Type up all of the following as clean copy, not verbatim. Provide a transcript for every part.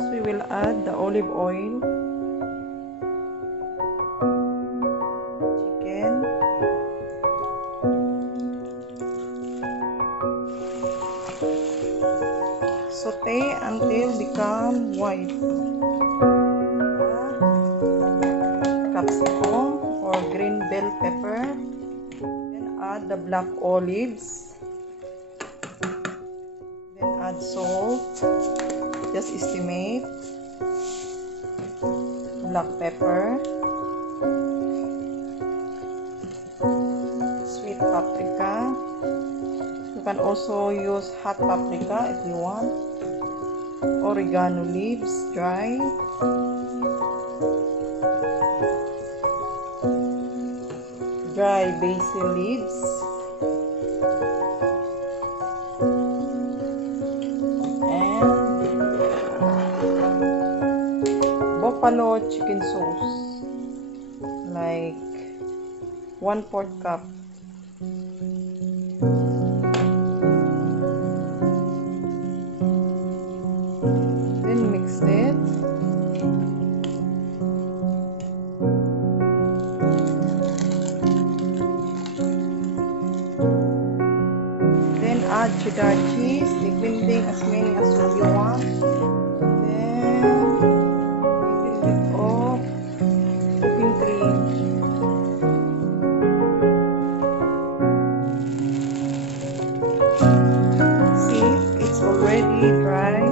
First, we will add the olive oil, chicken, saute until become white. Capsicum or green bell pepper. Then add the black olives. Then add salt. Just estimate. Black pepper. Sweet paprika. You can also use hot paprika if you want. Oregano leaves, dry. Dry basil leaves. And buffalo chicken sauce. Like 1/4 cup. Then mix it. Then add cheddar cheese, depending as many as you want. Then a little bit of whipping cream. See, it's already dry.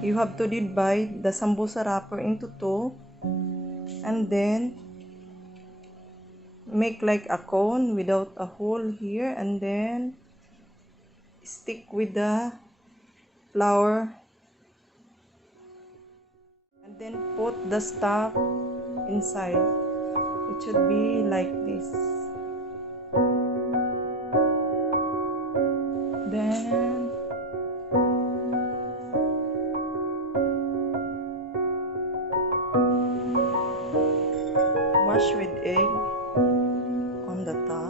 You have to divide the sambusa wrapper into two and then make like a cone without a hole here, and then stick with the flour and then put the stuff inside. It should be like this. Then wash with egg on the top.